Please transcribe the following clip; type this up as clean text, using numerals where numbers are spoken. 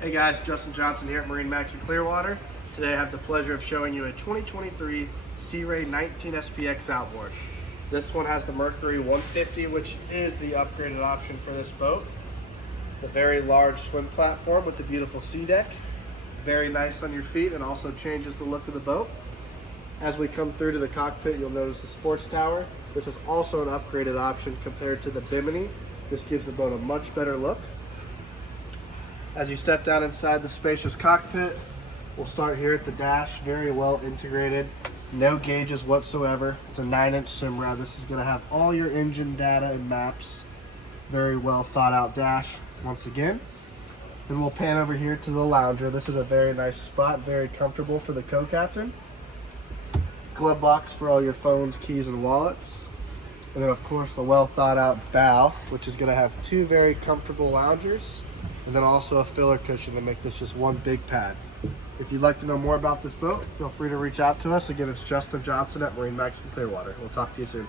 Hey guys, Justin Johnson here at MarineMax in Clearwater. Today I have the pleasure of showing you a 2023 Sea Ray 19 SPX outboard. This one has the Mercury 150, which is the upgraded option for this boat. The very large swim platform with the beautiful sea deck. Very nice on your feet and also changes the look of the boat. As we come through to the cockpit, you'll notice the sports tower. This is also an upgraded option compared to the Bimini. This gives the boat a much better look. As you step down inside the spacious cockpit, we'll start here at the dash. Very well integrated, no gauges whatsoever. It's a 9-inch Simrad. This is going to have all your engine data and maps. Very well thought out dash once again. Then we'll pan over here to the lounger. This is a very nice spot, very comfortable for the co-captain. Glove box for all your phones, keys, and wallets. And then of course the well thought out bow, which is going to have two very comfortable loungers. And then also a filler cushion to make this just one big pad. If you'd like to know more about this boat, feel free to reach out to us. Again, it's Justin Johnson at MarineMax in Clearwater. We'll talk to you soon.